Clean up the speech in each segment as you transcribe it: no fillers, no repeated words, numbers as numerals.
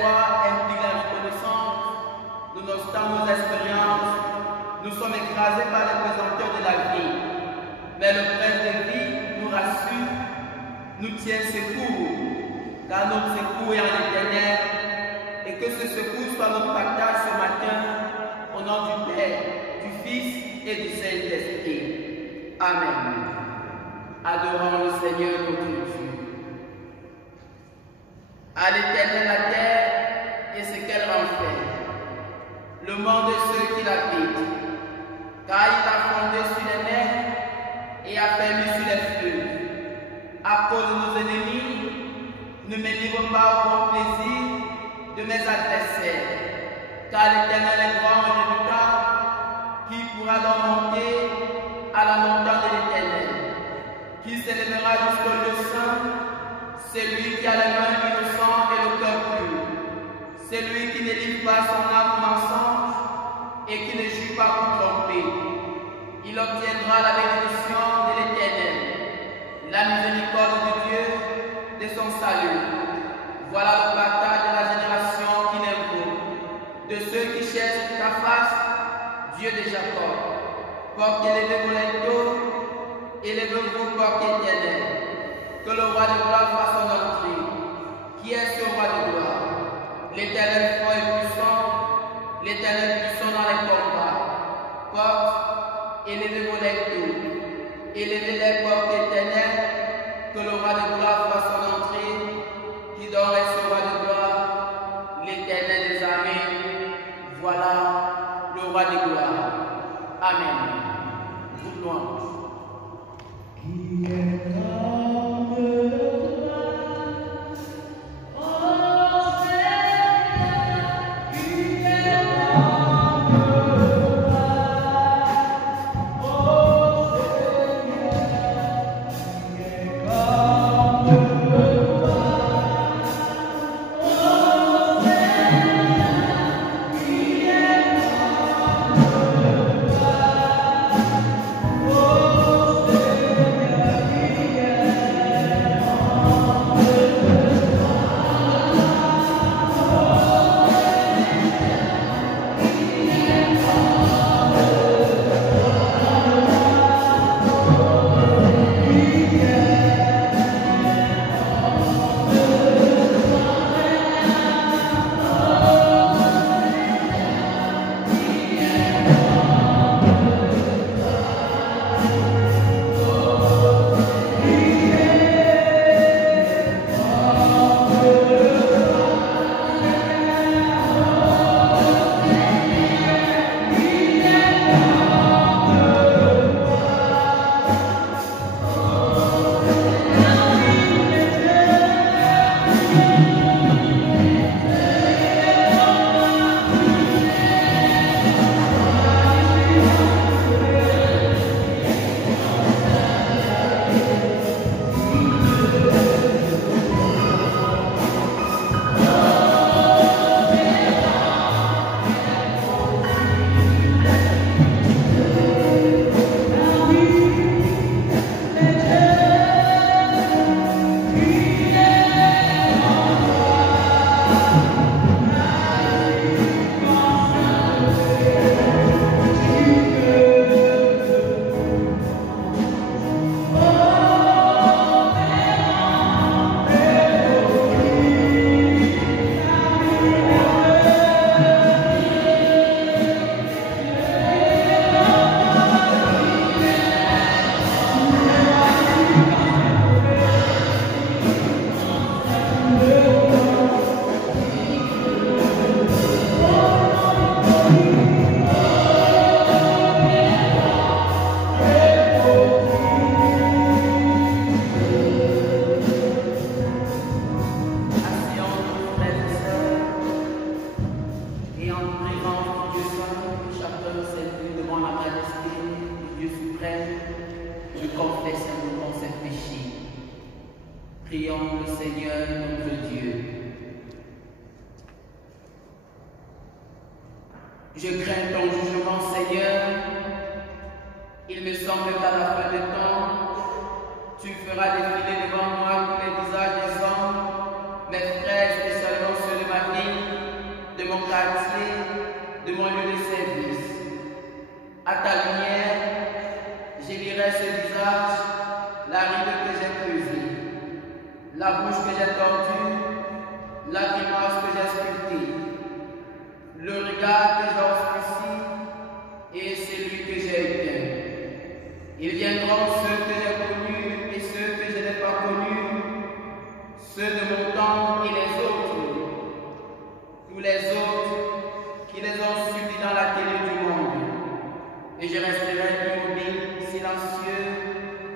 foi implique la reconnaissance, nonobstant nos expériences, nous sommes écrasés par les pesanteurs de la vie. Mais le Prince de vie nous rassure, nous tient secours, car notre secours est en l'Éternel, et que ce secours soit notre partage ce matin, au nom du Père, du Fils et du Saint-Esprit. Amen. Adorons le Seigneur notre Dieu. À l'Éternel la terre et ce qu'elle renferme, le monde et ceux qui l'habitent, car il a fondé sur les mers et a fermé sur les fleuves. À cause de nos ennemis, ne me livre pas au bon plaisir de mes adversaires, car l'Éternel est grand et redoutable, qui pourra donc monter à la montagne de l'Éternel, qui s'élèvera jusqu'au lieu saint, c'est lui qui a les mains innocentes et le cœur pur, c'est lui qui ne livre pas son âme au mensonge et qui ne jure pas pour tromper. Il obtiendra la bénédiction de l'Éternel, la miséricorde de Dieu, de son salut. Voilà le partage de la génération qui l'invoque, de ceux qui cherchent ta face, Dieu de Jacob. Porte élevez vos linteaux, élevez-vous, porte éternelle. Que le roi de gloire fasse son entrée. Qui est ce roi de gloire? L'Éternel fort et puissant, l'Éternel puissant dans les combats. Porte, élevez vos linteaux, élevez les portes éternelles. Que le roi de gloire fasse son entrée. Qui donc est ce roi de gloire? L'Éternel des armées. Voilà le roi de gloire. Amen. Toute louange. Prions le Seigneur notre Dieu. Je crains ton jugement, Seigneur. Il me semble qu'à la fin des temps, tu feras défiler devant moi tous les visages des hommes, mes frères, spécialement ceux de ma vie, mon quartier, de mon lieu de service. À ta lumière, j'élirai ce visage, la ride que j'ai creusée, la bouche que j'ai tordue, la grimace que j'ai sculptée, le regard que j'ai obscurci et celui que j'ai éteint. Ils viendront ceux que j'ai connus et ceux que je n'ai pas connus, ceux de mon temps et les autres, tous les autres qui les ont subis dans la télé du monde. Et je resterai immobile, silencieux.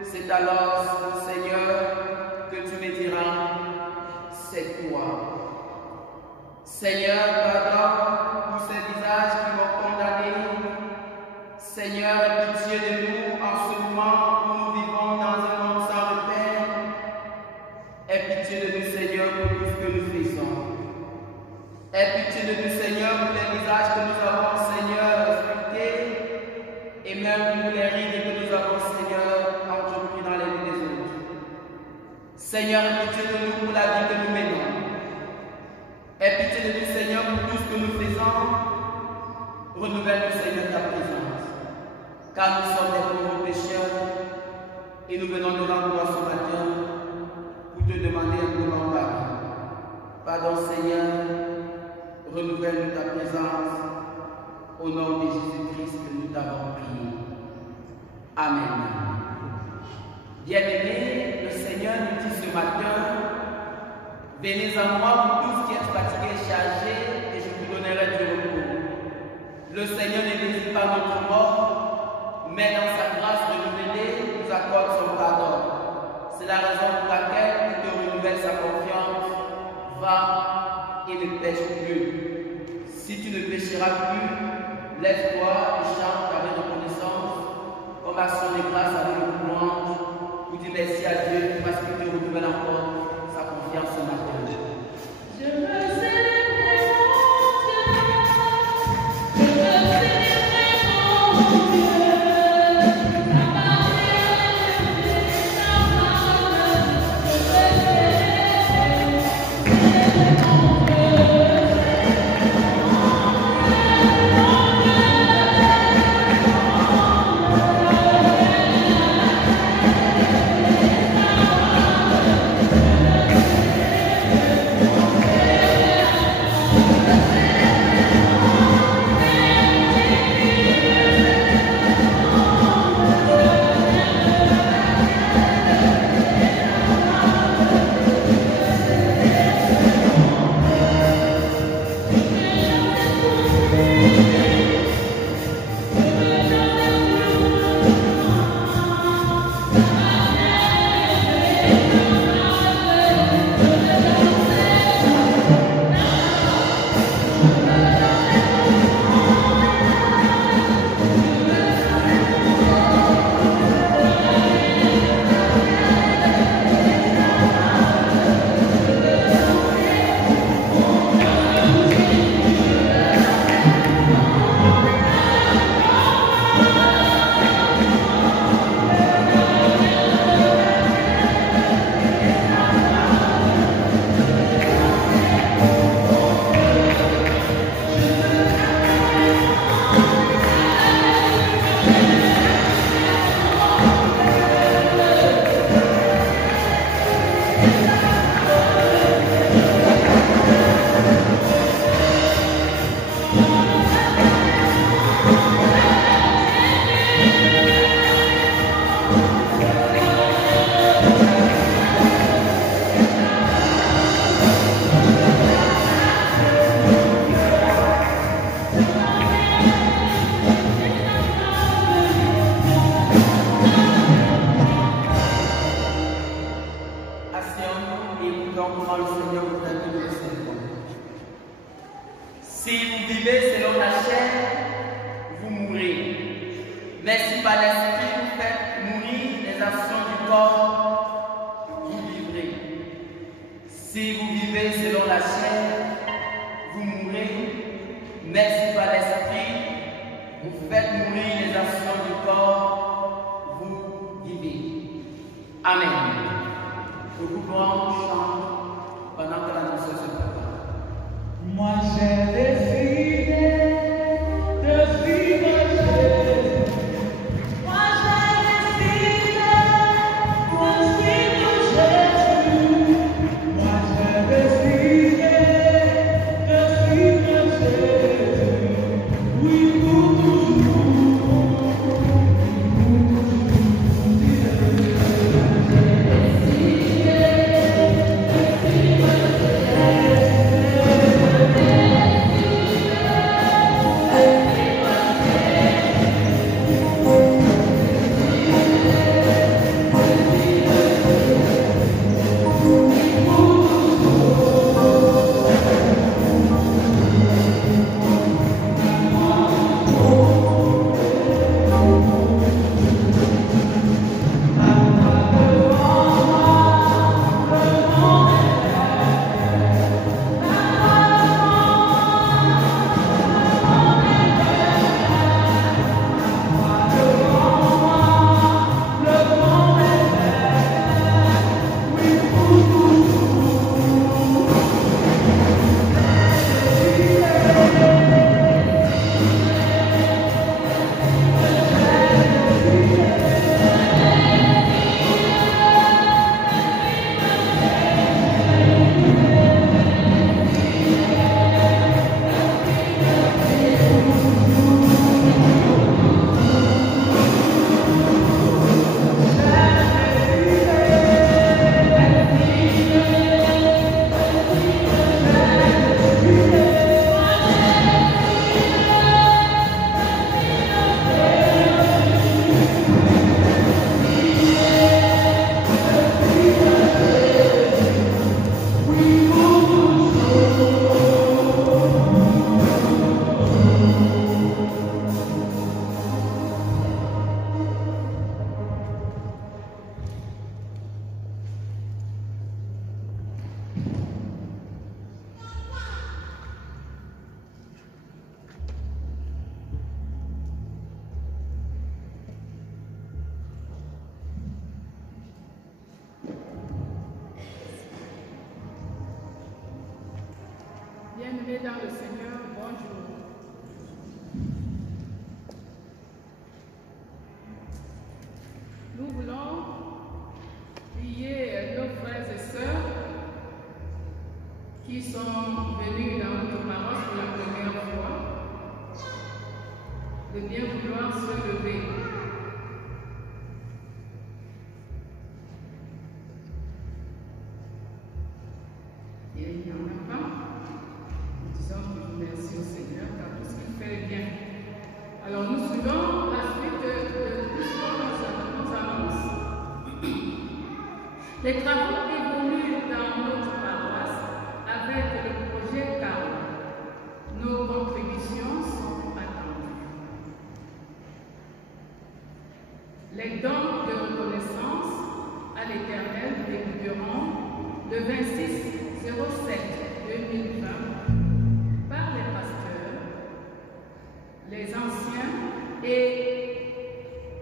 C'est alors, Seigneur, que tu me diras, c'est toi. Seigneur, pardonne pour ces visages qui m'ont condamné. Seigneur, aie pitié de nous en ce moment où nous vivons dans un monde sans repère. Aie pitié de nous, Seigneur, pour tout ce que nous faisons. Aie pitié de nous, Seigneur, pour les visages que nous avons, Seigneur, sculptés, et même pour les rides que nous avons, Seigneur, entrepris dans les vies des autres. Seigneur, aie pitié de nous pour la vie que nous menons. Aie pitié de nous, Seigneur, pour tout ce que nous faisons. Renouvelle-nous, Seigneur, ta présence. Car nous sommes des pauvres pécheurs et nous venons devant toi ce matin pour te demander un grand pardon. Pardon, Seigneur, renouvelle-nous ta présence au nom de Jésus-Christ que nous t'avons prié. Amen. Bien-aimés, le Seigneur nous dit ce matin, venez à moi, vous tous qui êtes fatigués et chargés, et je vous donnerai du repos. Le Seigneur ne désire pas notre mort, mais dans sa grâce renouvelée, nous accorde son pardon. C'est la raison pour laquelle il te renouvelle sa confiance. Va et ne pêche plus. Si tu ne pécheras plus, lève-toi et chante avec reconnaissance, comme action de grâce avec une louange, pour dire merci à Dieu parce qu'il te renouvelle encore sa confiance ce matin. Je veux célébrer mon Dieu, je veux célébrer mon Dieu. Moi j'ai des Bien-aimés dans le Seigneur, bonjour. Nous voulons prier nos frères et sœurs qui sont venus dans notre paroisse pour la première fois de bien vouloir se lever. Et il n'y en a pas. Nous disons toujours merci au Seigneur car tout ce qu'il fait est bien. Alors nous suivons la suite de tout ce qu'on nous annonce. Les travaux évoluent dans notre paroisse avec le projet CAO. Nos contributions sont attendues. Les dons de reconnaissance à l'Éternel débuteront le 26/07/2020 par les pasteurs, les anciens et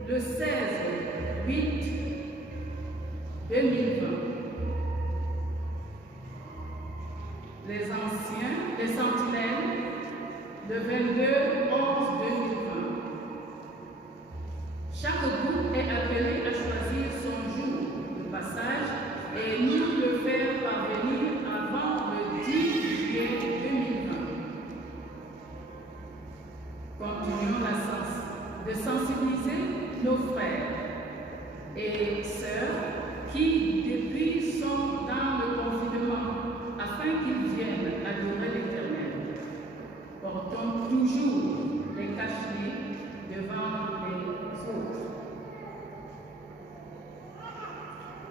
le 16/08/2020. Les anciens, les sentinelles, le 22/11/2020. Chaque groupe est appelé à choisir son jour de passage et nous le faire parvenir avant le 10 juillet 2020. Continuons de sensibiliser nos frères et sœurs qui, depuis, sont dans le confinement afin qu'ils viennent adorer l'Éternel. Portons toujours les cachets devant les autres.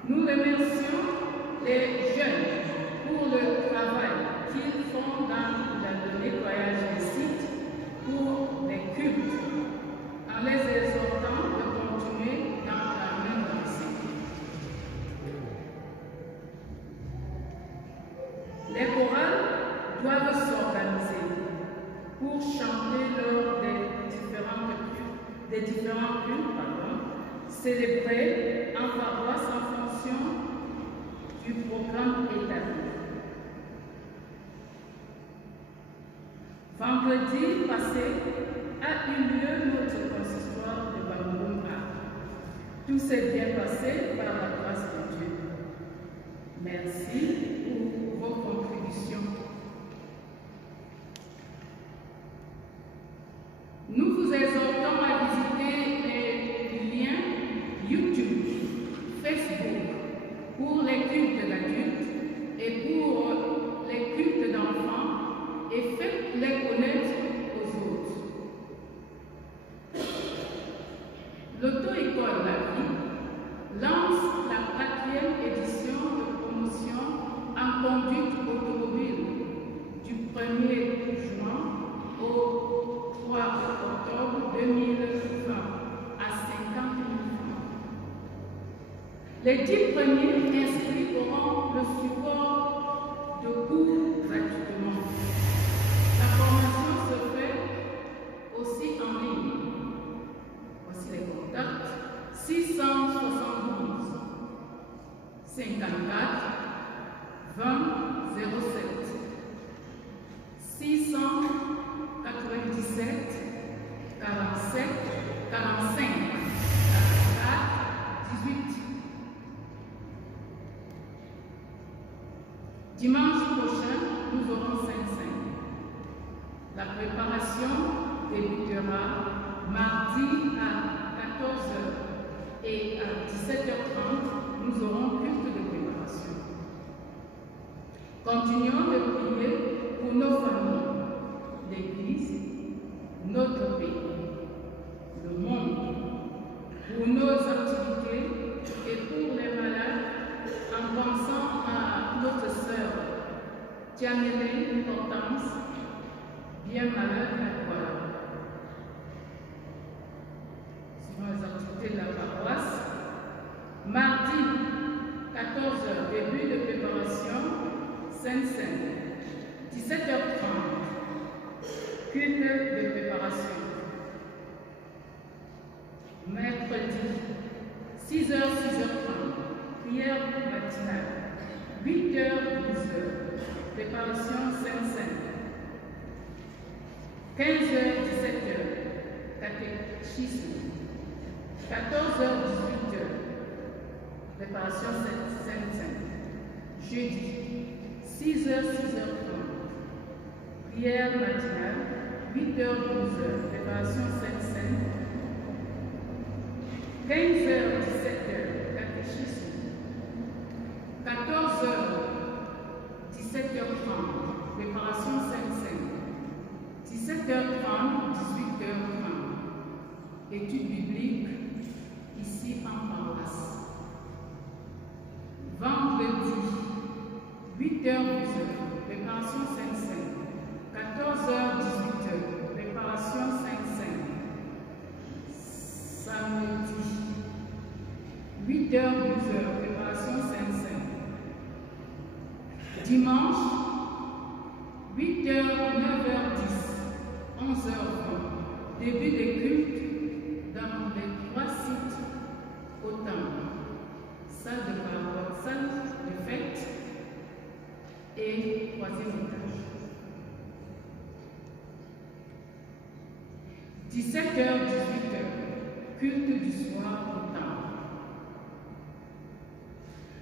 Nous remercions les jeunes pour le travail qu'ils font dans le nettoyage des sites pour les cultes, en les exhortant de continuer dans la même lancée. Les chorales doivent s'organiser pour chanter lors des différents cultes, célébrés en paroisse en fonction du programme établi. Vendredi passé a eu lieu notre consistoire de Bamboumba. Tout s'est bien passé par la grâce de Dieu. Merci pour vos contributions. Nous vous exhortons à visiter les liens YouTube, Facebook pour les cultes d'adultes et pour les cultes d'enfants et faites-les connaître aux autres. L'auto-école La Vie lance la 4e édition de promotion en conduite automobile du 1er juin au 3 octobre 2020 à 50 000 francs. Les 10 premiers inscrits auront le support de cours gratuitement. La formation se fait aussi en ligne. Voici les contacts: 672 54 20 07 697 47 45 44 18. Dimanche prochain, nous aurons Saint-Saint. La préparation débutera mardi à 14h et à 17h30, nous aurons culte de préparation. Continuons de prier pour nos familles, l'Église, notre pays, le monde, pour nos activités et pour les malades, en pensant à notre sœur Tiamele Hortense, bien malade à Douala. Suivant les activités de la paroisse, mardi 14h, début de préparation, Saint-Saint, 17h30, culte de préparation. Mercredi, 6h, 6h30, prière matinale, 8h, 12h, préparation Saint-Saint. 15h, 17h, catéchisme. 14h, 18h, préparation Sainte-Sainte. Jeudi, 6h, 6h30, prière matinale. 8h, 12h, préparation Sainte-Sainte. 15h, 17h, catéchisme. 14h, 17h30, préparation Sainte-Sainte. 17h30, 18h30, étude biblique, ici en paroisse. Vendredi, 8h, 12h, préparation Sainte-Sainte. 14h, 18h, préparation Sainte-Sainte. Samedi, 8h, 12h, préparation Sainte-Sainte. Dimanche, 8h, 9h10, 11h20, début des cultes dans les 3 sites au temple. Salle de parole, salle de fête et 3e étage. 17h, 18h, culte du soir au temple.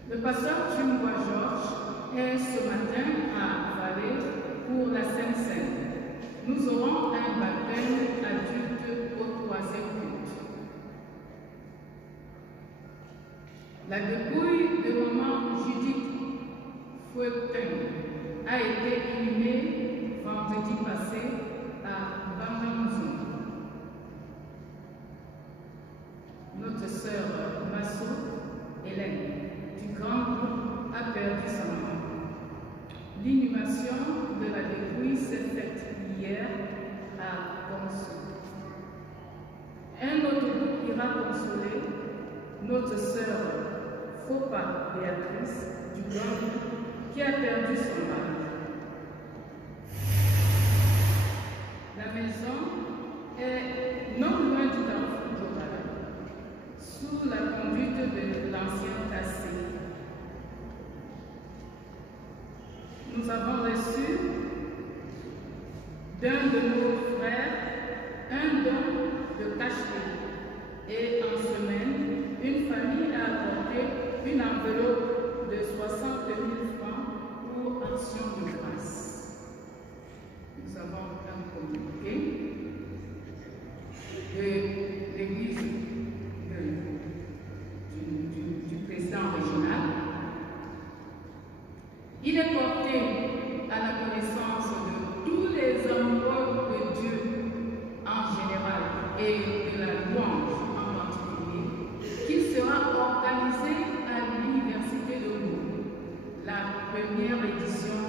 Le pasteur Chumwa Georges est ce matin à Vallée pour la Sainte-Sainte. Nous aurons un baptême adulte au 3e culte. La dépouille de maman Judith Fouetin a été inhumée vendredi passé à Bambanzou. Notre sœur Masso Hélène du Grand Groupe a perdu sa maman. L'inhumation de la dépouille s'est faite hier à Bonso. Un autre groupe ira consoler notre sœur Fopa Béatrice du Grand Groupe qui a perdu son mari. La maison est non loin du Carrefour Jobala, sous la conduite de l'ancien Tassé. Nous avons reçu d'un de nos frères un don de cachet et en semaine, une famille a apporté une enveloppe de 60 000 francs pour action de grâce. Nous avons un communiqué de l'église du président régional. Il est porté à la connaissance de tous les amoureux de Dieu en général et de la louange en particulier qu'il sera organisé à l'Université de Lyon, la première édition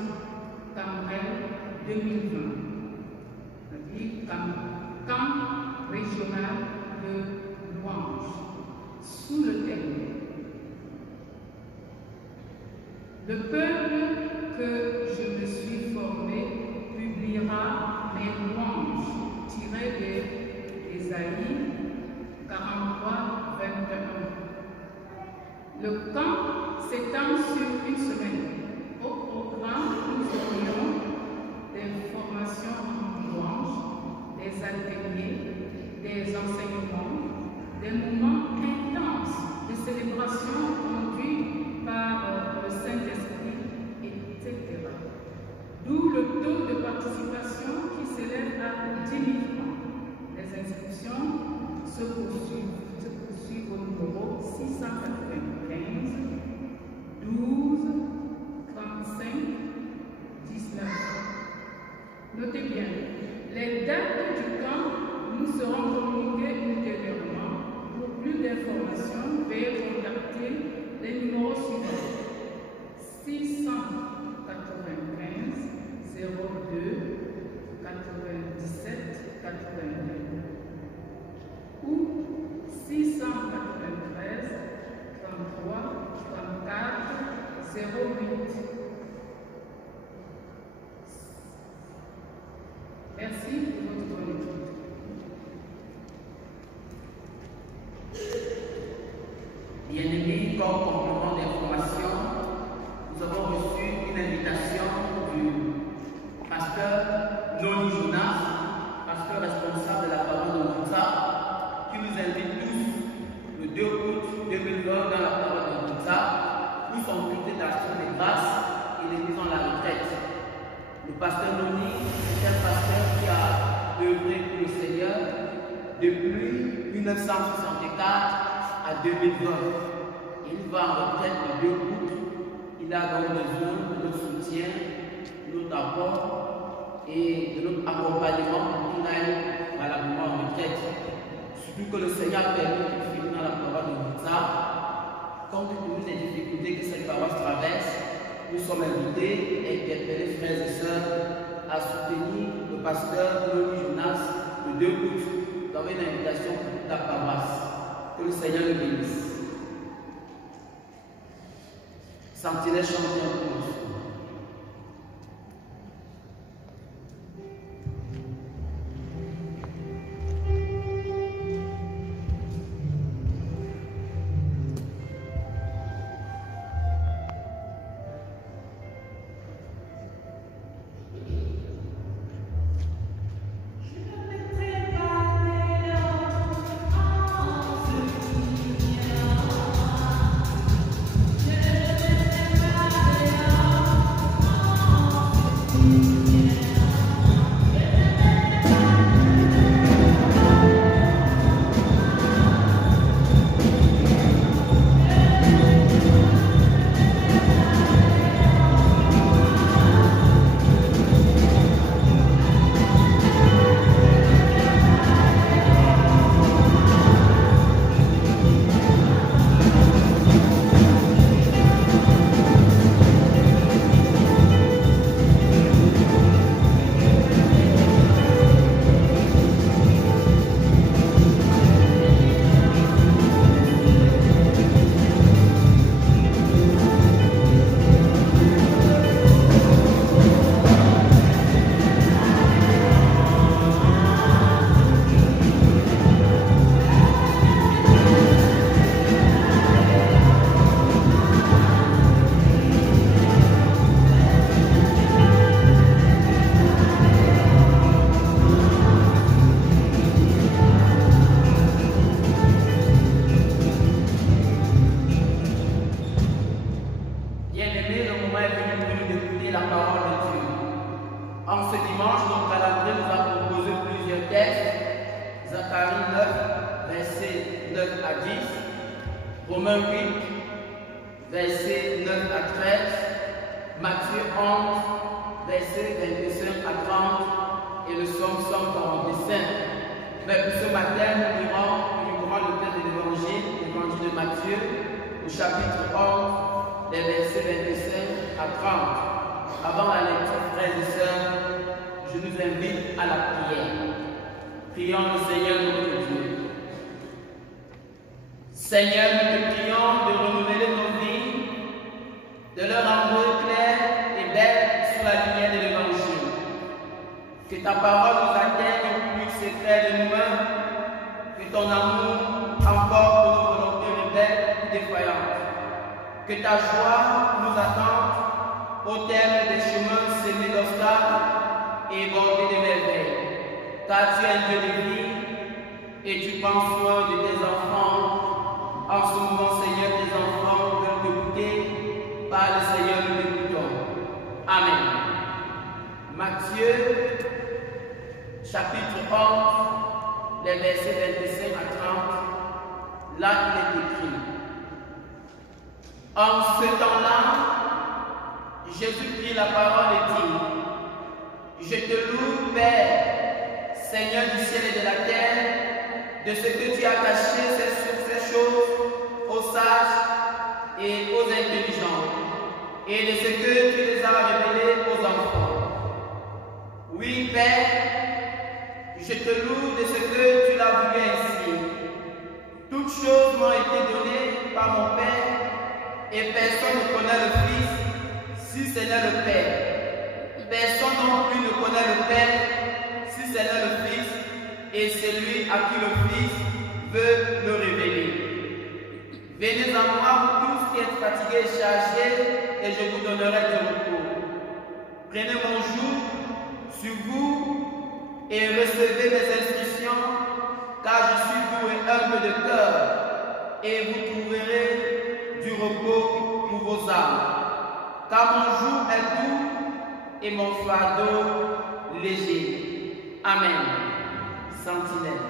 Cambrel 2020, c'est-à-dire camp régional de louange, sous le thème le peuple que je me suis formé publiera mes louanges tirées d'Ésaïe 43, 21. Le camp s'étend sur une semaine. Au programme, nous aurions des formations en louange, des ateliers, des enseignements, des moments intenses de célébration conduits par le Saint-Esprit, etc. D'où le taux de participation qui s'élève à 10 000 francs. Les inscriptions se poursuivent au numéro 695 12 35 19. Notez bien, les dates du camp nous seront communiquées ultérieurement. Pour plus d'informations, veuillez contacter les numéros suivants: 695 02 97 82 ou 693 33 34 08. Merci pour votre bonne écoute. Bien-aimés, comme complément d'information, nous avons reçu une invitation du pasteur son culte d'action de grâce, il est mis en la retraite. Le pasteur Noni, c'est un pasteur qui a œuvré pour le Seigneur depuis 1964 à 2020. Il va en retraite le 2 août. Il a donc besoin de notre soutien, de notre apport et de notre accompagnement pour qu'il aille valablement en retraite. Surtout que le Seigneur a permis qu'il finisse dans la paroisse de Bouza. Compte tenu des difficultés que cette paroisse traverse, nous sommes invités et interpellés, frères et sœurs, à soutenir le pasteur Louis Jonas le 2 août dans une invitation pour toute la paroisse. Que le Seigneur le bénisse. Sentinelle chanter un peu. Romains 8, versets 9 à 13, Matthieu 11, versets 25 à 30 et le psaume 145. Mais pour ce matin, nous lirons le texte de l'évangile de Matthieu, au chapitre 11, les versets 25 à 30. Avant la lecture, frères et sœurs, je nous invite à la prière. Prions le Seigneur notre Dieu. Seigneur, nous te prions de renouveler nos vies, de leur rendre claire et belle sous la lumière de l'Évangile. Que ta parole nous atteigne au plus secret de nous-mêmes, que ton amour emporte nos volontés rebelles ou défaillantes. Que ta joie nous attende au terme des chemins semés d'obstacles et bordés de merveilles. Car tu es un Dieu de vie et tu prends soin de tes enfants. En ce moment, Seigneur, tes enfants veulent t'écouter. Par le Seigneur, nous t'écoutons. Amen. Matthieu, chapitre 11, les versets 25 à 30. Là, il est écrit. En ce temps-là, Jésus prit la parole et dit: Je te loue, Père, Seigneur du ciel et de la terre, de ce que tu as caché ces choses aux sages et aux intelligents, et de ce que tu les as révélées aux enfants. Oui, Père, je te loue de ce que tu l'as voulu ainsi. Toutes choses m'ont été données par mon Père, et personne ne connaît le Fils si ce n'est le Père. Personne non plus ne connaît le Père si ce n'est le Fils, et celui à qui le Fils veut le révéler. Venez à moi, vous tous qui êtes fatigués et chargés, et je vous donnerai du repos. Prenez mon joug sur vous et recevez mes instructions, car je suis doux et humble de cœur, et vous trouverez du repos pour vos âmes, car mon joug est doux et mon fardeau léger. Amen. Sentinelle.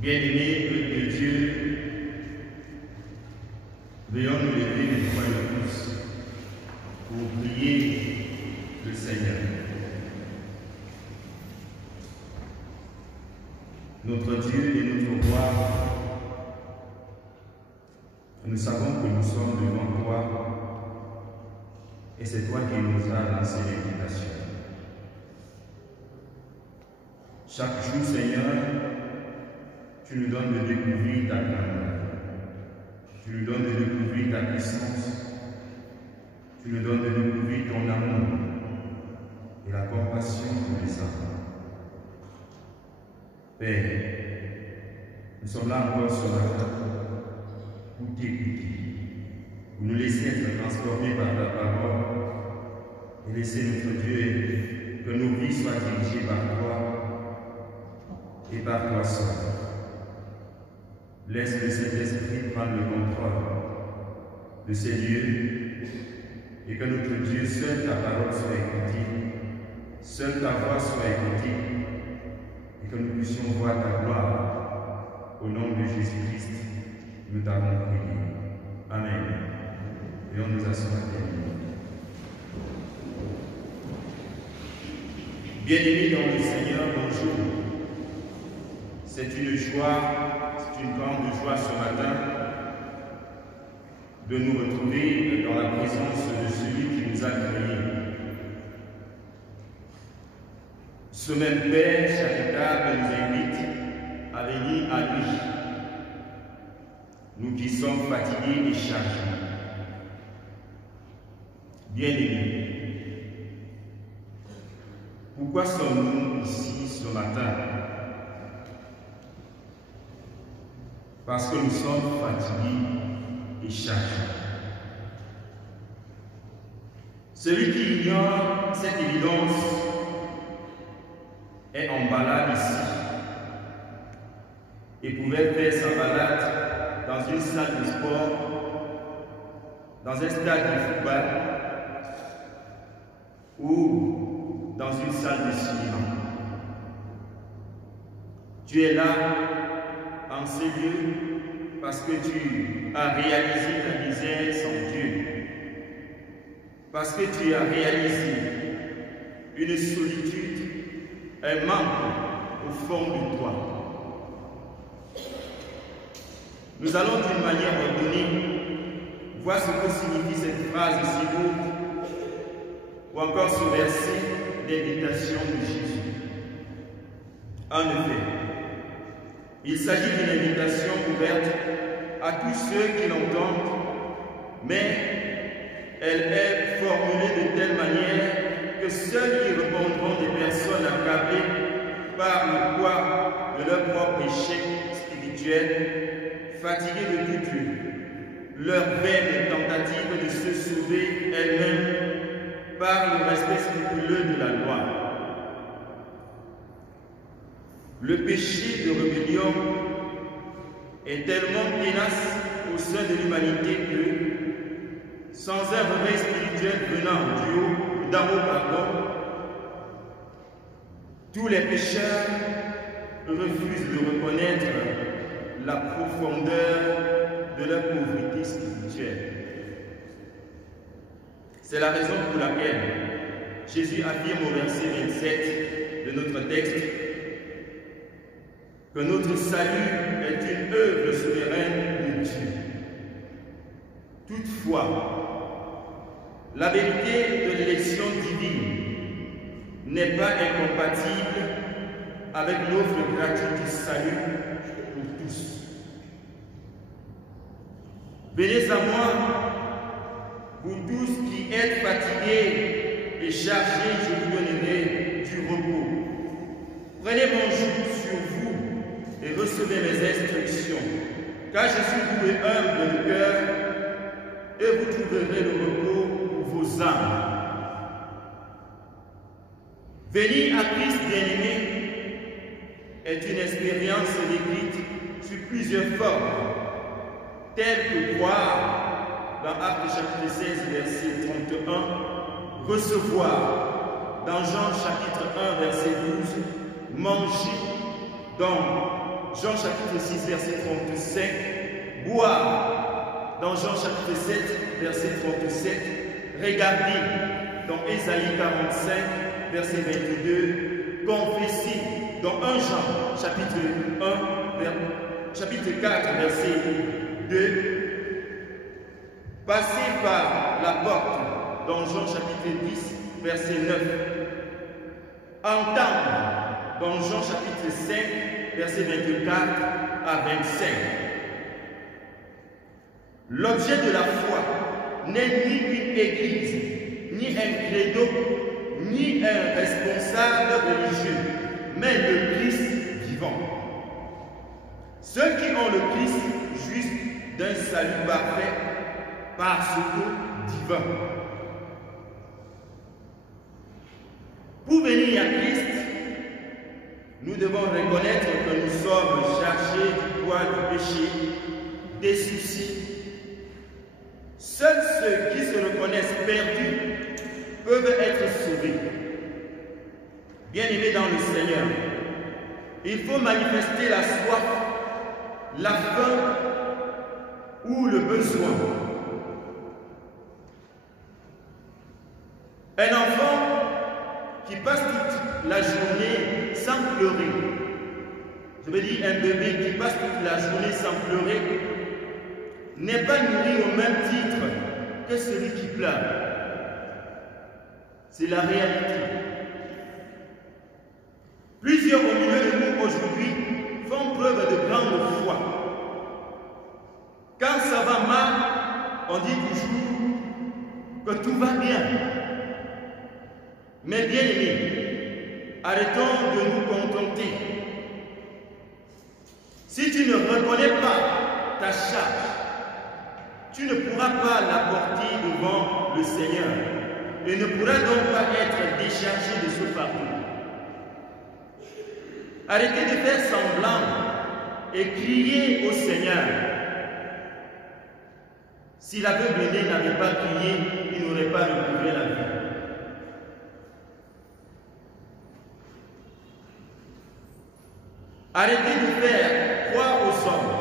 Bien-aimés de Dieu, veuillons nous lever une fois de plus pour prier le Seigneur. Notre Dieu et notre Roi, nous savons que nous sommes devant toi et c'est toi qui nous as lancé l'invitation. Chaque jour, Seigneur, tu nous donnes de découvrir ta grandeur. Tu nous donnes de découvrir ta puissance. Tu nous donnes de découvrir ton amour et la compassion pour les enfants. Père, nous sommes là encore ce matin pour t'écouter, pour nous laisser être transformés par ta parole et laisser notre Dieu que nos vies soient dirigées par toi et par toi seul. Laisse le Saint-Esprit prendre le contrôle de ces lieux et que notre Dieu, seule ta parole soit écoutée, seule ta voix soit écoutée et que nous puissions voir ta gloire. Au nom de Jésus-Christ, nous t'avons prié. Amen. Et on nous assoit. Bien-aimés dans le Seigneur, bonjour. C'est une joie, c'est une grande joie ce matin de nous retrouver dans la présence de celui qui nous a créés. Ce même Père charitable nous invite à venir à lui, nous qui sommes fatigués et chargés. Bien-aimés, pourquoi sommes-nous ici ce matin? Parce que nous sommes fatigués et chargés. Celui qui ignore cette évidence est en balade ici. et pouvait faire sa balade dans une salle de sport, dans un stade de football ou dans une salle de cinéma. Tu es là en ces lieux parce que tu as réalisé ta misère sans Dieu, parce que tu as réalisé une solitude, un manque au fond de toi. Nous allons d'une manière ordonnée voir ce que signifie cette phrase si lourde ou encore ce verset d'invitation de Jésus. En effet, il s'agit d'une invitation ouverte à tous ceux qui l'entendent, mais elle est formulée de telle manière que seuls y répondront des personnes accablées par le poids de leur propre échec spirituel, fatiguées de toute leur vaine tentative de se sauver elles-mêmes par le respect scrupuleux de la loi. Le péché de rébellion est tellement ténace au sein de l'humanité que, sans un réveil spirituel venant d'en haut, tous les pécheurs refusent de reconnaître la profondeur de leur pauvreté spirituelle. C'est la raison pour laquelle Jésus affirme au verset 27 de notre texte que notre salut est une œuvre souveraine de Dieu. Toutefois, la vérité de l'élection divine n'est pas incompatible avec l'offre gratuite du salut pour tous. Venez à moi, vous tous qui êtes fatigués et chargés, je vous donnerai du repos. Prenez mon joug sur vous et recevez mes instructions, car je suis doux et humble de cœur, et vous trouverez le repos pour vos âmes. Venir à Christ bien-aimé est une expérience décrite sur plusieurs formes, telles que croire dans Actes chapitre 16, verset 31, recevoir dans Jean chapitre 1, verset 12, manger dans Jean chapitre 6, verset 35, boire dans Jean chapitre 7, verset 37, regarder dans Ésaïe 45, verset 22, confesser dans 1 Jean chapitre 1, chapitre 4, verset 2, passer par la porte dans Jean chapitre 10, verset 9, entendre dans Jean chapitre 5, verset 24 à 25. L'objet de la foi n'est ni une église, ni un credo, ni un responsable religieux, mais le Christ vivant. Ceux qui ont le Christ jouissent d'un salut parfait parce que divin. Pour venir à Christ, nous devons reconnaître que nous sommes chargés du poids du péché, des soucis. Seuls ceux qui se reconnaissent perdus peuvent être sauvés. Bien-aimés dans le Seigneur, il faut manifester la soif, la faim ou le besoin. Un enfant qui passe toute la journée sans pleurer, je veux dire un bébé qui passe toute la journée sans pleurer, n'est pas nourri au même titre que celui qui pleure. C'est la réalité. Plusieurs au milieu de nous aujourd'hui font preuve de grande foi. Quand ça va mal, on dit toujours que tout va bien. Mais bien aimés, arrêtons de nous contenter. Si tu ne reconnais pas ta charge, tu ne pourras pas la porter devant le Seigneur et ne pourras donc pas être déchargé de ce fardeau. Arrêtez de faire semblant et criez au Seigneur. Si l'aveugle-né n'avait pas crié, il n'aurait pas recouvré la vie. Arrêtez de faire croire aux hommes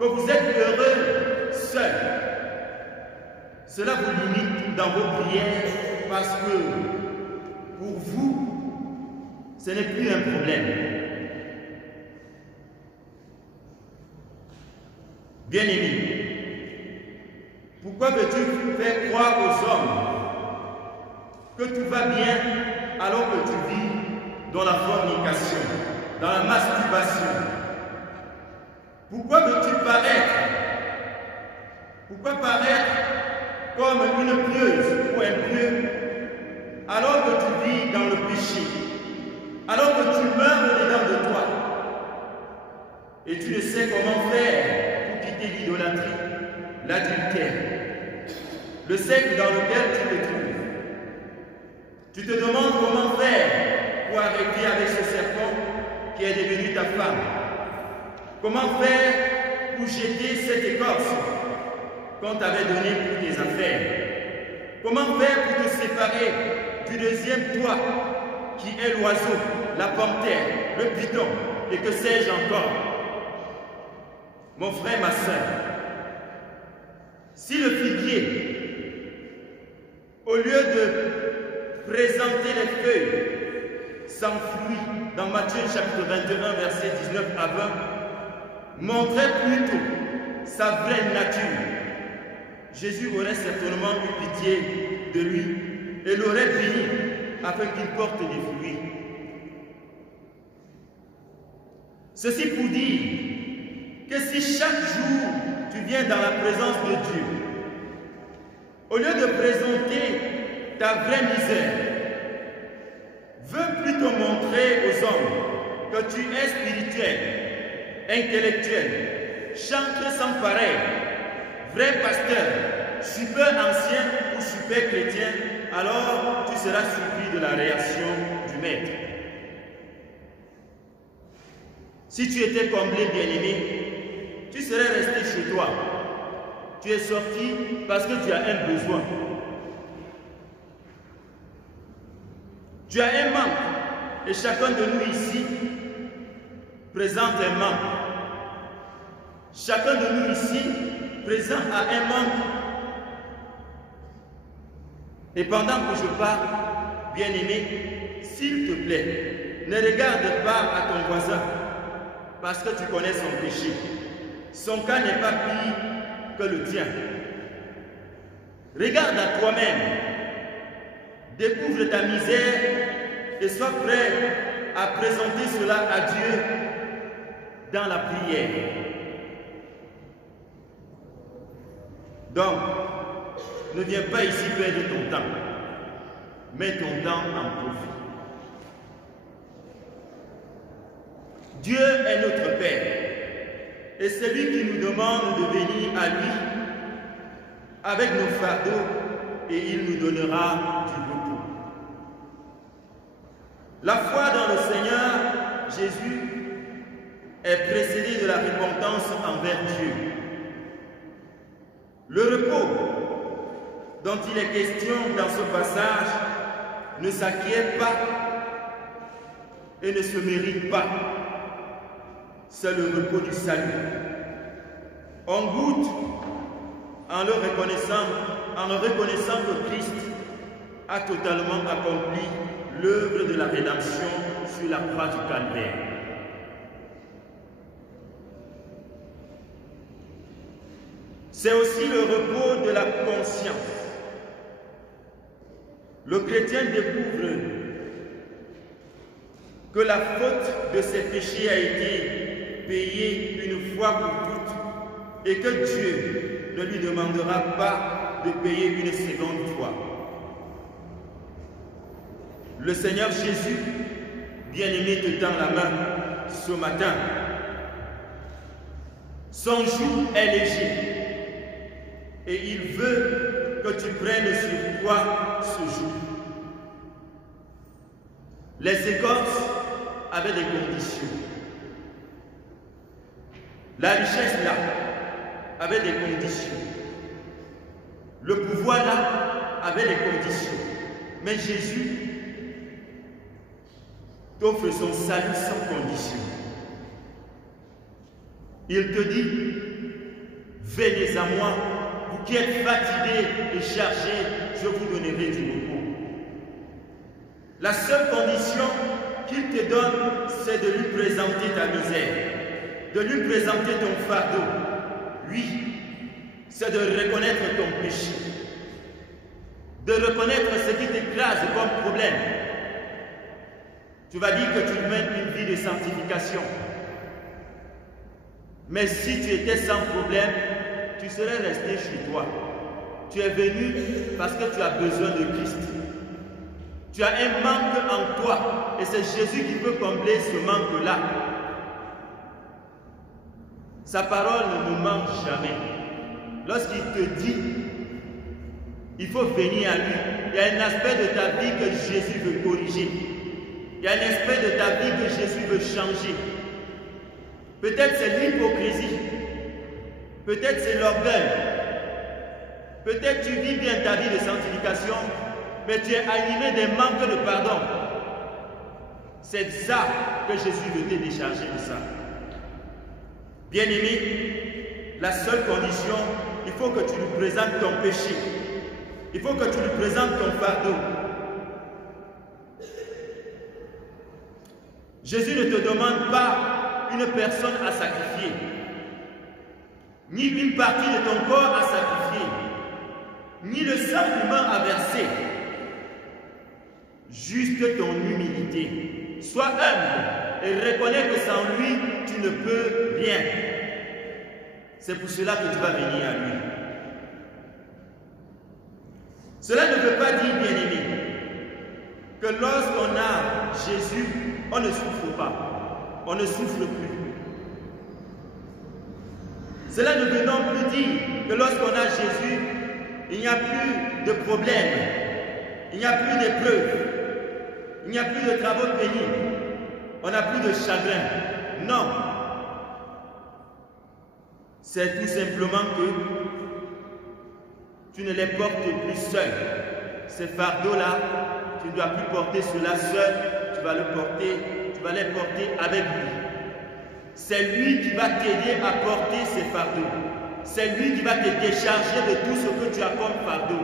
que vous êtes heureux seuls. Cela vous limite dans vos prières parce que pour vous, ce n'est plus un problème. Bien-aimé, pourquoi veux-tu faire croire aux hommes que tout va bien alors que tu vis dans la fornication, dans la masturbation? Pourquoi veux-tu paraître comme une pieuse ou un pieux alors que tu vis dans le péché, alors que tu meurs au-dedans de toi et tu ne sais comment faire pour quitter l'idolâtrie, l'adultère, le cercle dans lequel tu te trouves? Tu te demandes comment faire pour arrêter avec ce serpent qui est devenu ta femme. Comment faire pour jeter cette écorce qu'on t'avait donnée pour tes affaires? Comment faire pour te séparer du deuxième toi qui est l'oiseau, la panthère, le python et que sais-je encore? Mon frère, ma soeur, si le figuier, au lieu de présenter les feuilles sans fruit dans Matthieu chapitre 21, versets 19 à 20, montrait plutôt sa vraie nature, Jésus aurait certainement eu pitié de lui et l'aurait béni afin qu'il porte des fruits. Ceci pour dire que si chaque jour tu viens dans la présence de Dieu, au lieu de présenter ta vraie misère, veux plutôt montrer aux hommes que tu es spirituel, intellectuel, chanteur sans pareil, vrai pasteur, super ancien ou super chrétien, alors tu seras surpris de la réaction du maître. Si tu étais comblé, bien-aimé, tu serais resté chez toi. Tu es sorti parce que tu as un besoin. Tu as un manque et chacun de nous ici présente un manque. Chacun de nous ici présent a un manque. Et pendant que je parle, bien-aimé, s'il te plaît, ne regarde pas à ton voisin parce que tu connais son péché. Son cas n'est pas pire que le tien. Regarde à toi-même, découvre ta misère et sois prêt à présenter cela à Dieu dans la prière. Donc, ne viens pas ici perdre ton temps. Mets ton temps en profit. Dieu est notre Père. Et c'est lui qui nous demande de venir à lui avec nos fardeaux et il nous donnera du repos. La foi dans le Seigneur Jésus est précédée de la repentance envers Dieu. Le repos dont il est question dans ce passage ne s'acquiert pas et ne se mérite pas. C'est le repos du salut. On goûte en le reconnaissant que Christ a totalement accompli l'œuvre de la rédemption sur la croix du Calvaire. C'est aussi le repos de la conscience. Le chrétien découvre que la faute de ses péchés a été payée une fois pour toutes et que Dieu ne lui demandera pas de payer une seconde fois. Le Seigneur Jésus, bien-aimé, te tend la main ce matin. Son joug est léger et il veut que tu prennes sur toi ce joug. Les écorces avaient des conditions. La richesse là avait des conditions. Le pouvoir là avait des conditions. Mais Jésus t'offre son salut sans condition. Il te dit, venez à moi, vous qui êtes fatigués et chargés, je vous donnerai du repos. La seule condition qu'il te donne, c'est de lui présenter ta misère, de lui présenter ton fardeau. Oui, c'est de reconnaître ton péché, de reconnaître ce qui t'écrase comme problème. Tu vas dire que tu mènes une vie de sanctification. Mais si tu étais sans problème, tu serais resté chez toi. Tu es venu parce que tu as besoin de Christ. Tu as un manque en toi et c'est Jésus qui peut combler ce manque-là. Sa parole ne nous manque jamais. Lorsqu'il te dit, il faut venir à lui, il y a un aspect de ta vie que Jésus veut corriger. Il y a un aspect de ta vie que Jésus veut changer. Peut-être c'est l'hypocrisie. Peut-être c'est l'orgueil. Peut-être tu vis bien ta vie de sanctification, mais tu es animé des manques de pardon. C'est ça que Jésus veut te décharger de ça. Bien-aimé, la seule condition, il faut que tu lui présentes ton péché. Il faut que tu lui présentes ton fardeau. Jésus ne te demande pas une personne à sacrifier, ni une partie de ton corps à sacrifier, ni le sang humain à verser. Juste ton humilité. Sois humble et reconnais que sans lui, tu ne peux rien. C'est pour cela que tu vas venir à lui. Cela ne veut pas dire, bien-aimé, que lorsqu'on a Jésus, on ne souffre pas, on ne souffre plus. Cela ne veut non plus dire que lorsqu'on a Jésus, il n'y a plus de problèmes, il n'y a plus d'épreuves, il n'y a plus de travaux pénibles, on n'a plus de chagrin. Non. C'est tout simplement que tu ne les portes plus seul. Ces fardeaux-là, tu ne dois plus porter cela seul, tu vas les porter avec lui. C'est lui qui va t'aider à porter ces fardeaux. C'est lui qui va te décharger de tout ce que tu as comme fardeau.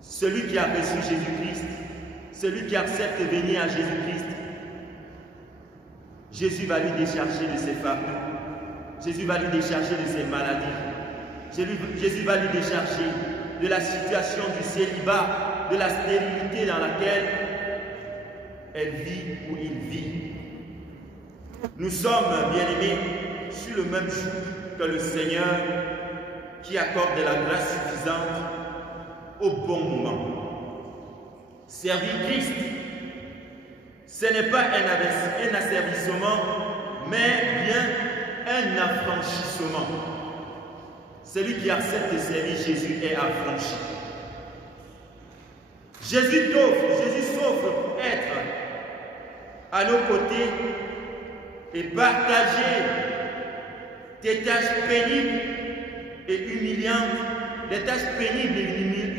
Celui qui a reçu Jésus-Christ, celui qui accepte de venir à Jésus-Christ, Jésus va lui décharger de ses fardeaux. Jésus va lui décharger de ses maladies. Jésus va lui décharger de la situation du célibat, de la stérilité dans laquelle elle vit ou il vit. Nous sommes, bien-aimés, sur le même jour que le Seigneur qui accorde la grâce suffisante au bon moment. Servir Christ, ce n'est pas un asservissement, mais bien un affranchissement. Celui qui accepte de servir Jésus est affranchi. Jésus s'offre pour être à nos côtés et partager tes tâches pénibles et humiliantes, les tâches pénibles et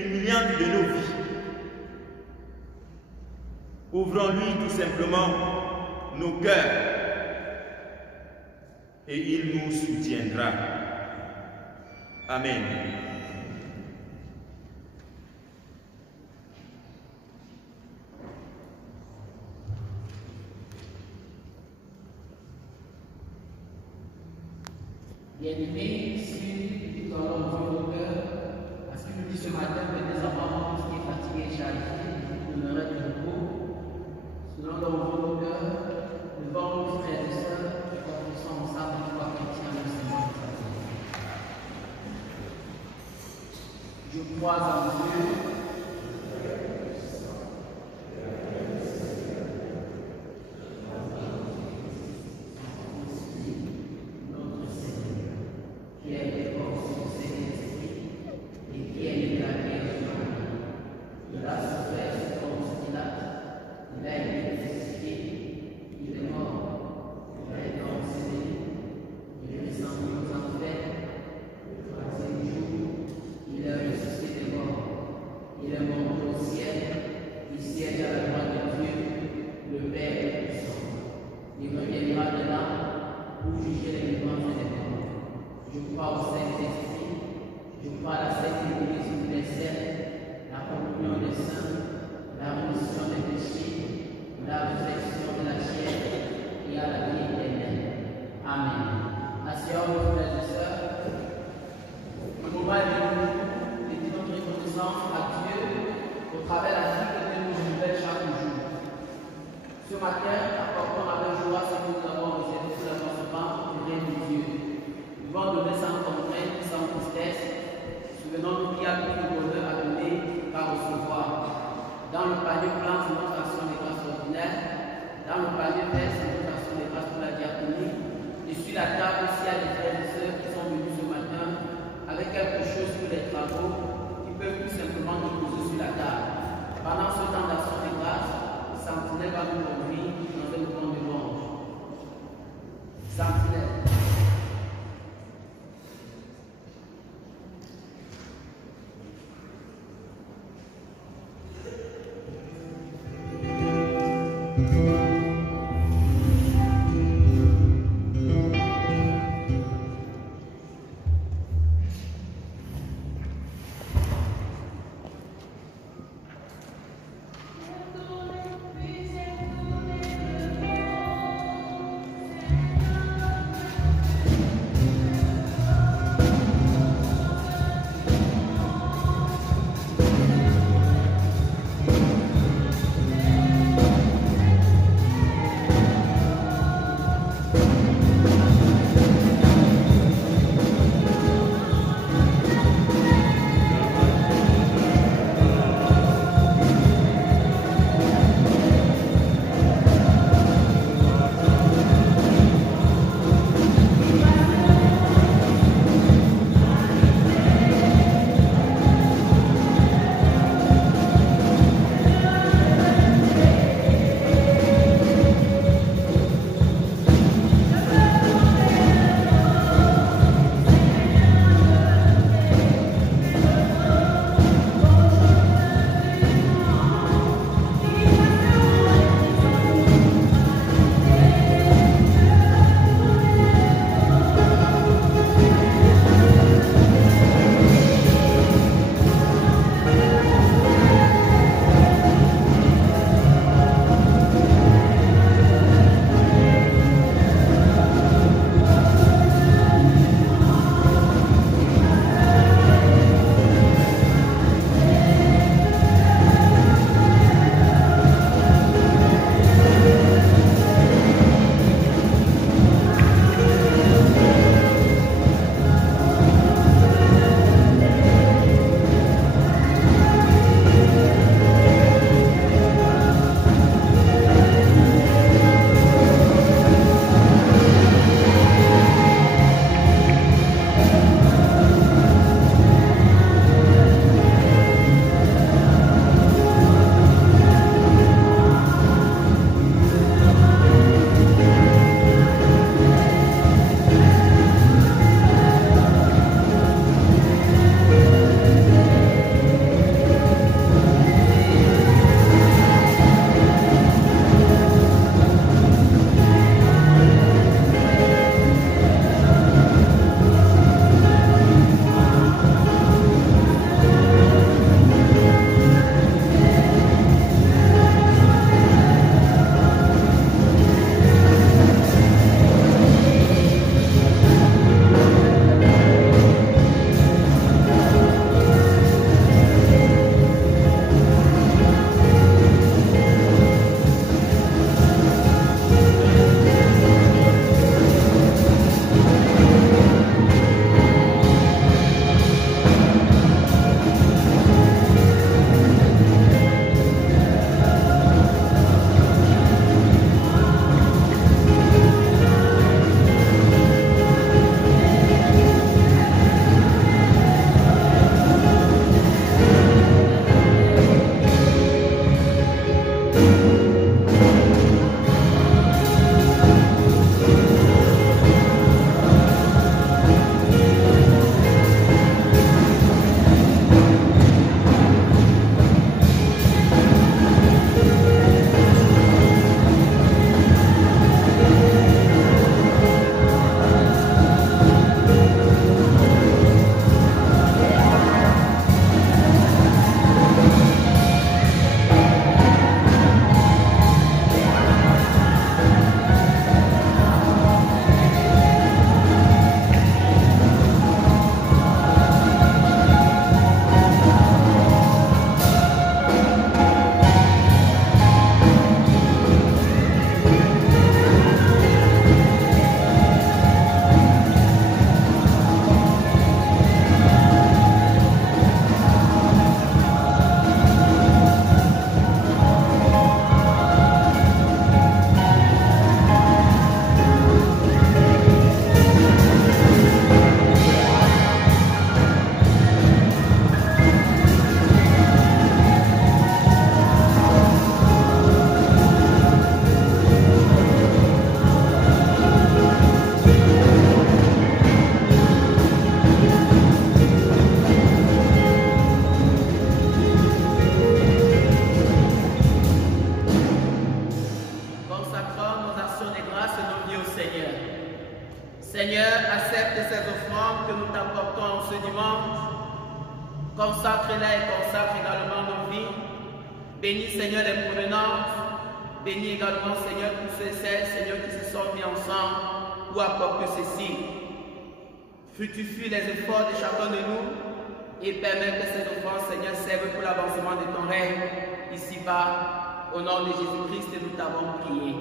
humiliantes de nos vies. Ouvrons-lui tout simplement nos cœurs et il nous soutiendra. Amen. Bien-aimés, si nous allons ouvrir nos cœurs, parce qu'il nous dit ce matin que désormais, tout ce qui est fatigué et chargé, nous donnerait du repos. Si nous allons ouvrir nos cœurs, devant nos frères et sœurs, confessons ensemble la foi chrétienne du Seigneur. Je crois en Dieu. Il est mort, il est ressuscité, il est mort, il est ressuscité. reconnaissance à Dieu au travers de la vie que Dieu nous renouvelle chaque jour. Ce matin, apportons avec joie ce que nous avons reçu sur la conséquence du règne de Dieu. Nous devons donner sans contrainte, sans tristesse. Souvenons-nous qu'il y a tout le bonheur à donner qu'à recevoir. Dans le panier blanc, c'est notre action de grâce ordinaire. Dans le panier vert, c'est notre action de grâce pour la diaconie. Et sur la table, s'il y a des frères et sœurs qui sont venus ce matin avec quelque chose pour les travaux, qui peuvent tout simplement nous poser sur la table. Pendant ce temps d'action de grâce, Sentinelle va nous conduire dans un moment de louange. Sentinelle. consacre-la et consacre également nos vies. Bénis, Seigneur, les provenances. Bénis également, Seigneur, tous ceux et celles, Seigneur, qui se sont mis ensemble pour apporter ceci. Fructifie les efforts de chacun de nous et permets que cette offrande, Seigneur, serve pour l'avancement de ton règne ici-bas. Au nom de Jésus-Christ, nous t'avons prié.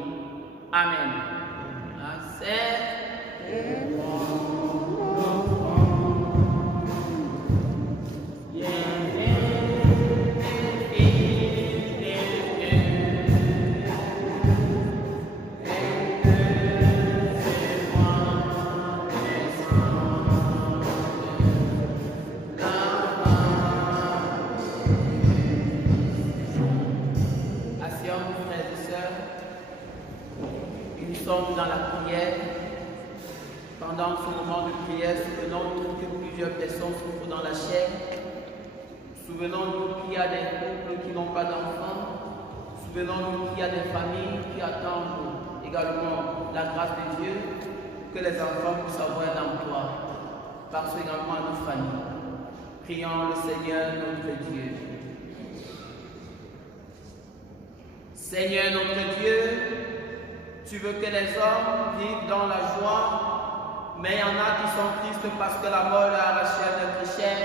Amen. Dans la prière, pendant ce moment de prière, souvenons-nous que plusieurs personnes souffrent dans la chair. Souvenons-nous qu'il y a des couples qui n'ont pas d'enfants. Souvenons-nous qu'il y a des familles qui attendent également la grâce de Dieu, que les enfants puissent avoir un emploi. Parce également à nos familles. Prions le Seigneur notre Dieu. Seigneur notre Dieu, tu veux que les hommes vivent dans la joie, mais il y en a qui sont tristes parce que la mort leur a arraché notre chair.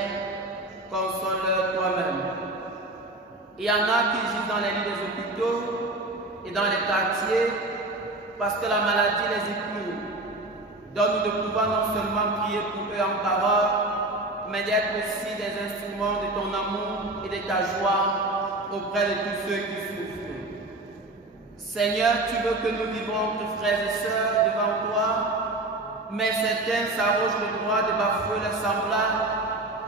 Console-leur toi-même. Il y en a qui gisent dans les lits des hôpitaux et dans les quartiers parce que la maladie les écloue. Donne-nous de pouvoir non seulement prier pour eux en parole, mais d'être aussi des instruments de ton amour et de ta joie auprès de tous ceux qui souffrent. Seigneur, tu veux que nous vivions entre frères et sœurs devant toi, mais certains s'arrogent le droit de bafouer leurs semblables,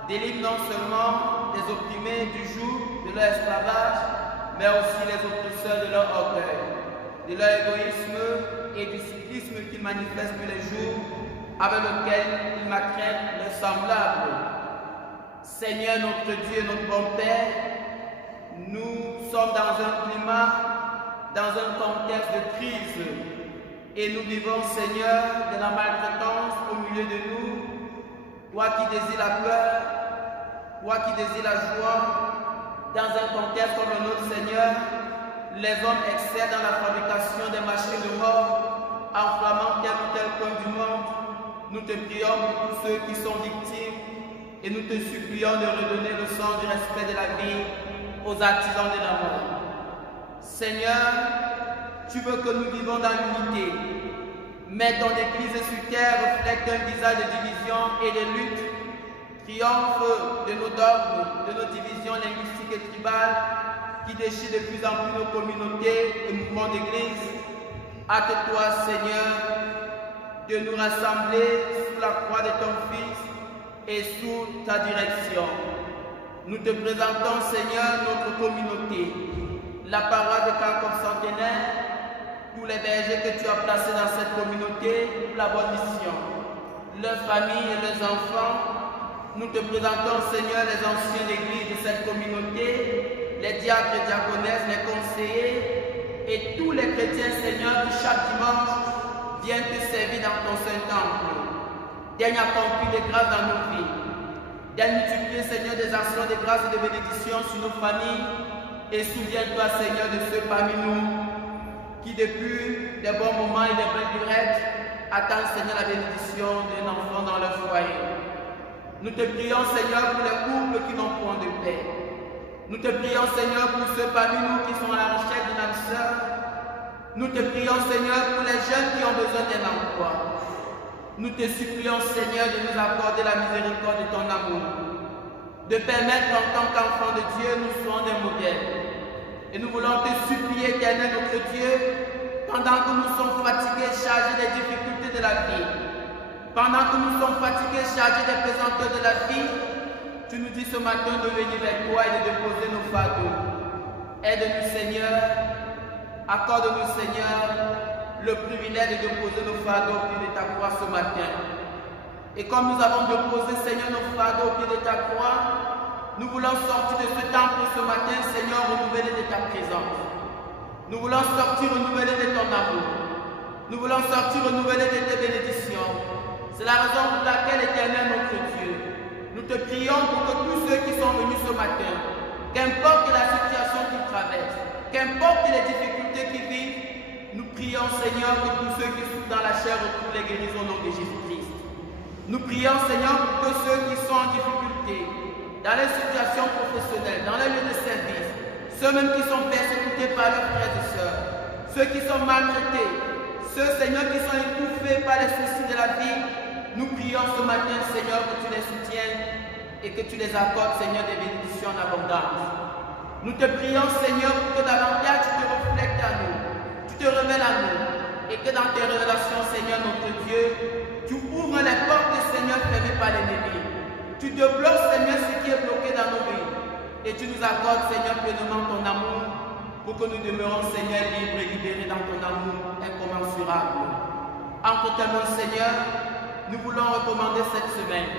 délivrent non seulement les opprimés du joug de leur esclavage, mais aussi les oppresseurs de leur orgueil, de leur égoïsme et du cyclisme qu'ils manifestent tous les jours, avec lequel ils maltraitent leurs semblables. Seigneur notre Dieu et notre bon Père, nous sommes dans un climat, dans un contexte de crise, et nous vivons, Seigneur, de la maltraitance au milieu de nous. Toi qui désires la peur, toi qui désires la joie, dans un contexte comme le nôtre, Seigneur, les hommes excellent dans la fabrication des machines de mort, enflammant tel ou tel point du monde. Nous te prions pour tous ceux qui sont victimes, et nous te supplions de redonner le sens du respect de la vie aux artisans de la mort. Seigneur, tu veux que nous vivons dans l'unité, mais ton Église sur terre reflète un visage de division et de lutte, triomphe de nos dogmes, de nos divisions linguistiques et tribales qui déchirent de plus en plus nos communautés et mouvements d'Église. Hâte-toi, Seigneur, de nous rassembler sous la croix de ton Fils et sous ta direction. Nous te présentons, Seigneur, notre communauté, la paroisse de Carrefour Centenaire, tous les bergers que tu as placés dans cette communauté pour la bonne mission, leurs familles et leurs enfants. Nous te présentons, Seigneur, les anciens d'église de cette communauté, les diacres et diaconesses, les conseillers et tous les chrétiens, Seigneur, qui chaque dimanche viennent te servir dans ton Saint-Temple. Daigne accomplir des grâces dans nos vies. Daigne multiplier, Seigneur, des actions de grâce et de bénédiction sur nos familles. Et souviens-toi, Seigneur, de ceux parmi nous qui, depuis des bons moments et des belles durettes, attendent, Seigneur, la bénédiction d'un enfant dans leur foyer. Nous te prions, Seigneur, pour les couples qui n'ont point de paix. Nous te prions, Seigneur, pour ceux parmi nous qui sont à la recherche d'une âme sœur. Nous te prions, Seigneur, pour les jeunes qui ont besoin d'un emploi. Nous te supplions, Seigneur, de nous accorder la miséricorde de ton amour, de permettre qu'en tant qu'enfants de Dieu, nous soyons des modèles. Et nous voulons te supplier, éternel notre Dieu, pendant que nous sommes fatigués, chargés des difficultés de la vie, pendant que nous sommes fatigués, chargés des pesanteurs de la vie, tu nous dis ce matin de venir vers toi et de déposer nos fardeaux. Aide-nous, Seigneur, accorde-nous, Seigneur, le privilège de déposer nos fardeaux au pied de ta croix ce matin. Et comme nous avons déposé, Seigneur, nos fardeaux au pied de ta croix, nous voulons sortir de ce temple ce matin, Seigneur, renouvelé de ta présence. Nous voulons sortir renouvelé de ton amour. Nous voulons sortir renouvelé de tes bénédictions. C'est la raison pour laquelle, Éternel, notre Dieu, Nous te prions pour que tous ceux qui sont venus ce matin, qu'importe la situation qu'ils traversent, qu'importe les difficultés qu'ils vivent, nous prions, Seigneur, que tous ceux qui sont dans la chair retrouvent les guérisons au nom de Jésus-Christ. Nous prions, Seigneur, pour que ceux qui sont en difficulté, dans les situations professionnelles, dans les lieux de service, ceux même qui sont persécutés par leurs frères et sœurs, ceux qui sont maltraités, ceux, Seigneur, qui sont étouffés par les soucis de la vie, nous prions ce matin, Seigneur, que tu les soutiennes et que tu les accordes, Seigneur, des bénédictions en abondance. Nous te prions, Seigneur, pour que davantage tu te reflètes à nous, tu te révèles à nous, et que dans tes révélations, Seigneur, notre Dieu, tu ouvres les portes, Seigneur, fermées par l'ennemi. Tu débloques, Seigneur, ce qui est bloqué dans nos vies. Et tu nous accordes, Seigneur, pleinement ton amour pour que nous demeurons, Seigneur, libres et libérés dans ton amour incommensurable. Entre tes mains, Seigneur, nous voulons recommander cette semaine.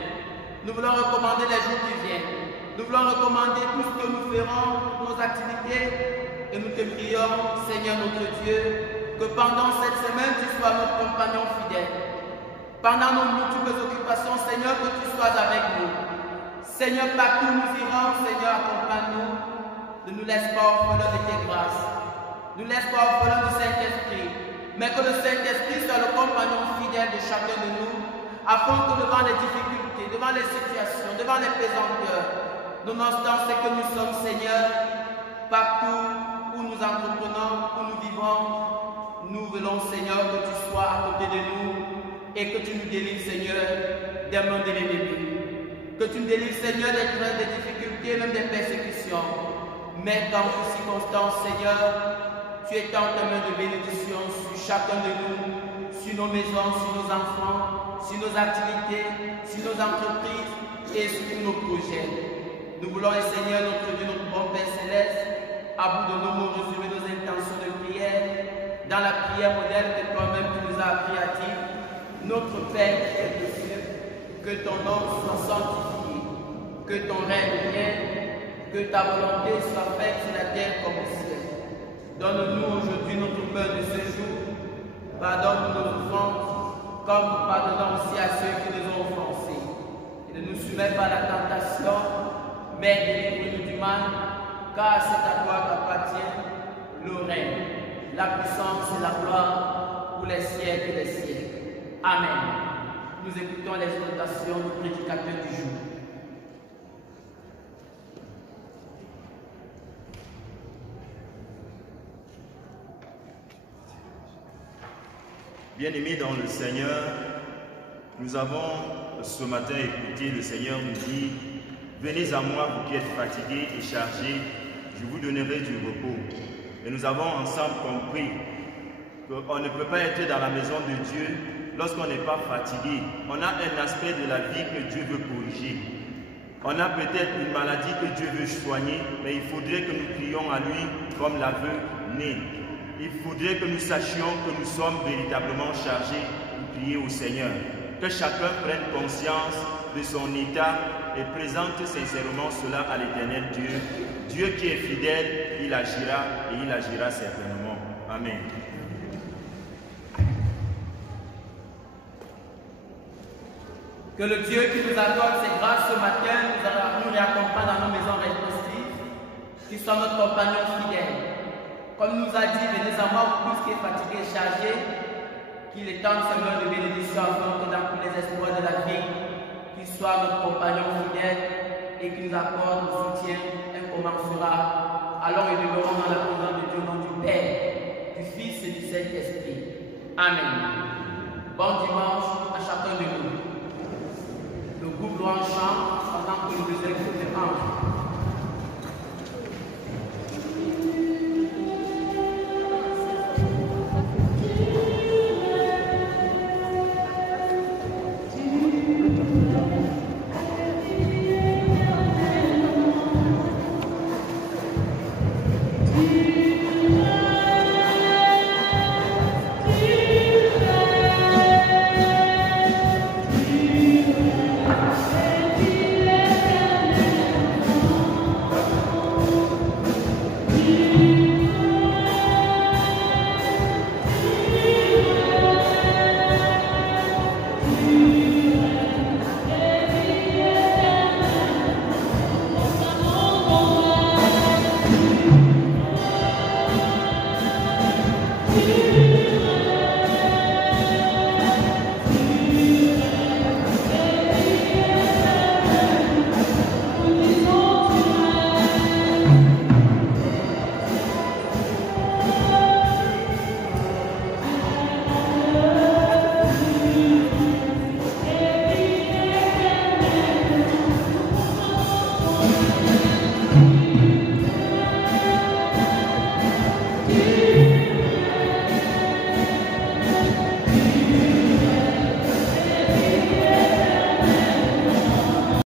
Nous voulons recommander les jours qui viennent. Nous voulons recommander tout ce que nous ferons, nos activités. Et nous te prions, Seigneur notre Dieu, que pendant cette semaine, tu sois notre compagnon fidèle. Pendant nos multiples occupations, Seigneur, que tu sois avec nous. Seigneur, partout nous irons, Seigneur, accompagne-nous. Ne nous laisse pas orphelins de tes grâces. Ne nous laisse pas orphelins du Saint-Esprit. Mais que le Saint-Esprit soit le compagnon fidèle de chacun de nous, afin que devant les difficultés, devant les situations, devant les pesanteurs, nonobstant ce que nous sommes, Seigneur, partout où nous entreprenons, où nous vivons, nous voulons, Seigneur, que tu sois à côté de nous et que tu nous délivres, Seigneur, des mains de l'ennemi. Que tu nous délivres, Seigneur, des difficultés, même des persécutions. Mais dans toutes circonstances, Seigneur, tu étends tes mains de bénédiction sur chacun de nous, sur nos maisons, sur nos enfants, sur nos activités, sur nos entreprises et sur tous nos projets. Nous voulons, Seigneur, notre Dieu, notre bon Père Céleste, à bout de nos mots, résumer nos intentions de prière, dans la prière modèle que toi-même tu nous as appris à dire. Notre Père qui est aux cieux, que ton nom soit sanctifié, que ton règne vienne, que ta volonté soit faite sur la terre comme au ciel. Donne-nous aujourd'hui notre pain de ce jour. Pardonne nos offenses, comme nous pardonnons aussi à ceux qui nous ont offensés. Et ne nous soumets pas à la tentation, mais délivre-nous du mal, car c'est à toi qu'appartient le règne, la puissance et la gloire pour les siècles des siècles. Amen. Nous écoutons les exhortations du prédicateur du jour. Bien-aimés dans le Seigneur, nous avons ce matin écouté le Seigneur nous dire « Venez à moi, vous qui êtes fatigués et chargés, je vous donnerai du repos. » Et nous avons ensemble compris qu'on ne peut pas être dans la maison de Dieu lorsqu'on n'est pas fatigué. On a un aspect de la vie que Dieu veut corriger. On a peut-être une maladie que Dieu veut soigner, mais il faudrait que nous prions à lui comme l'aveugle né. Il faudrait que nous sachions que nous sommes véritablement chargés pour prier au Seigneur. Que chacun prenne conscience de son état et présente sincèrement cela à l'Éternel Dieu. Dieu qui est fidèle, il agira et il agira certainement. Amen. Que le Dieu qui nous accorde ses grâces ce matin nous réaccompagne dans nos maisons respectives, qu'il soit notre compagnon fidèle. Comme il nous a dit, venez à moi, vous tous qui êtes fatigués et chargés, qu'il étende ses mains de bénédiction afin que dans tous les espoirs de la vie, qu'il soit notre compagnon fidèle et qu'il nous accorde le soutien incommensurable. Allons et demeurons dans la présence de Dieu au nom du Père, du Fils et du Saint-Esprit. Amen. Bon dimanche à chacun de nous. Le groupe louange chante pendant que nous nous écoutons.